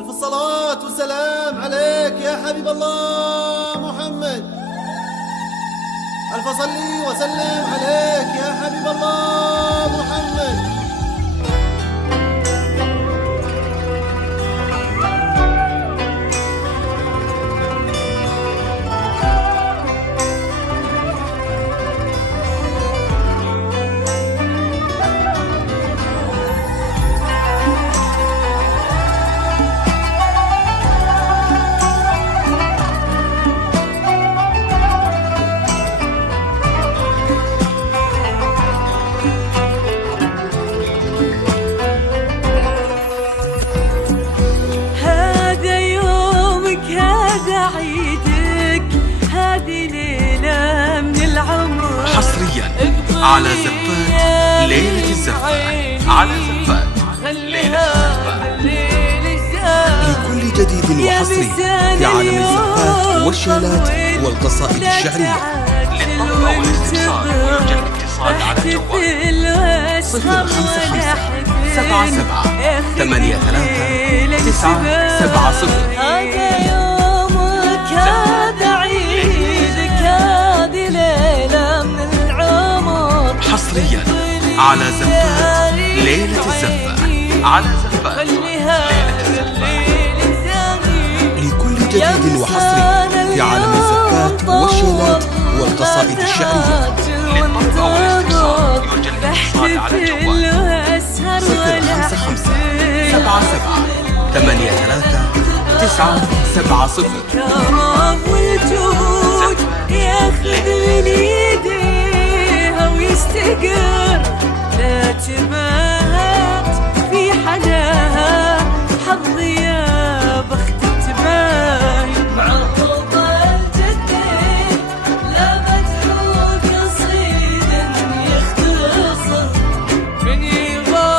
ألف الصلاة والسلام عليك يا حبيب الله محمد. ألف صلي وسلم عليك يا حبيب الله محمد. حصريا على زفات ليلة الزفات، على زفات ليلة الزفات. لكل جديد وحصري في عالم الزفات والشيلات والقصائد الشعرية. للطلب أو الاستفسار يرجى الاتصال على الجوال 055 77 83 970. هذا يومك، هذا عيدك، هذه ليلة من العمر. حصريا على زفات ليلة الزفات، على زفات ليلة الزفات. لكل جديد وحصري في عالم الزفات والشيلات والقصائد الشعرية. للطلب أو الاستفسار يرجى الاتصال على الجوال 055 77 83 970. كرم والجود ياخذ من ايديها ويستقر، لا تباهت في حناها، حظي يا بخت تباهي. معرض الجدين لا مدعو قصيد يختصر، من يبغى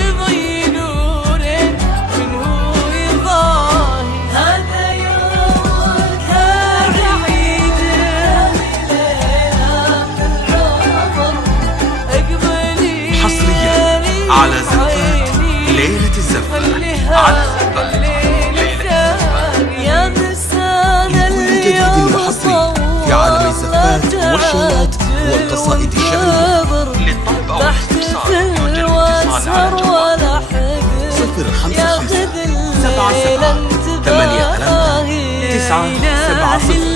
يضي نور من هو يضاهي. هذا يومك، هذا عيدك، ليلة من العمر. اقبلي حصريا على زفات ليلة الزفات، على زفات ليلة الزفات. يا مسان لكل جديد وحصري في عالم الزفات والشيلات والقصائد الشعرية. للطلب أو الاستفسار يرجى الاتصال على الجوال 055 77 83 970.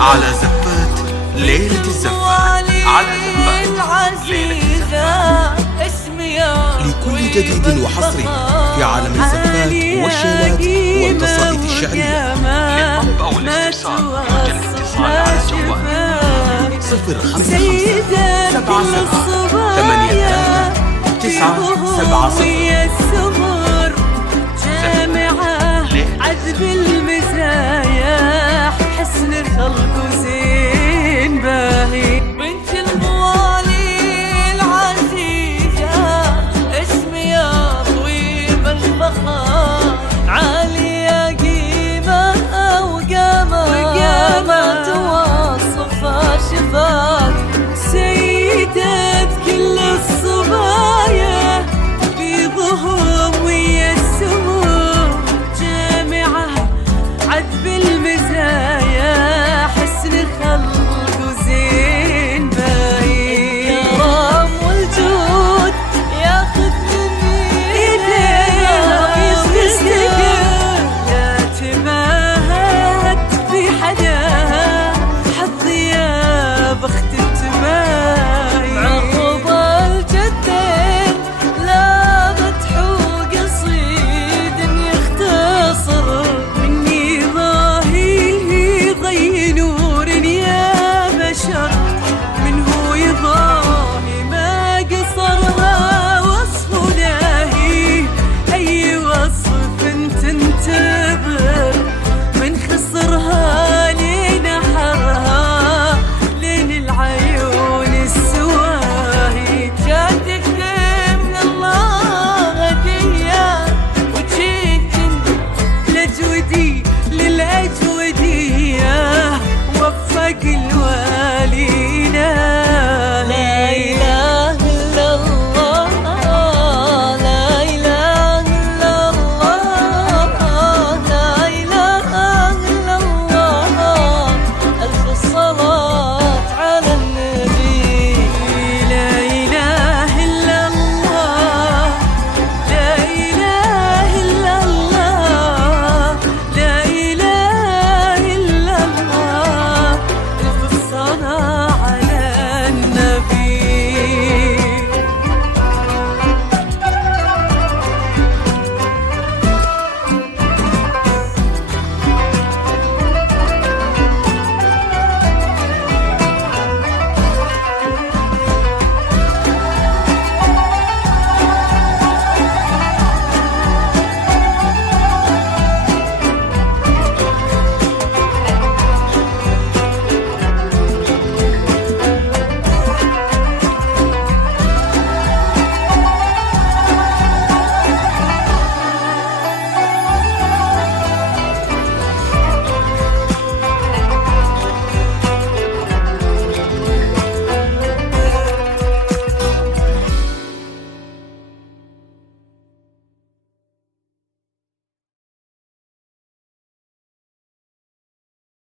على زفات ليلة الزفات، على زفات ليلة الزفات. لكل جديد وحصري في عالم الزفات والشيلات والقصائد الشعرية. للطلب أو الاستفسار يرجى الاتصال على الجوال 055 77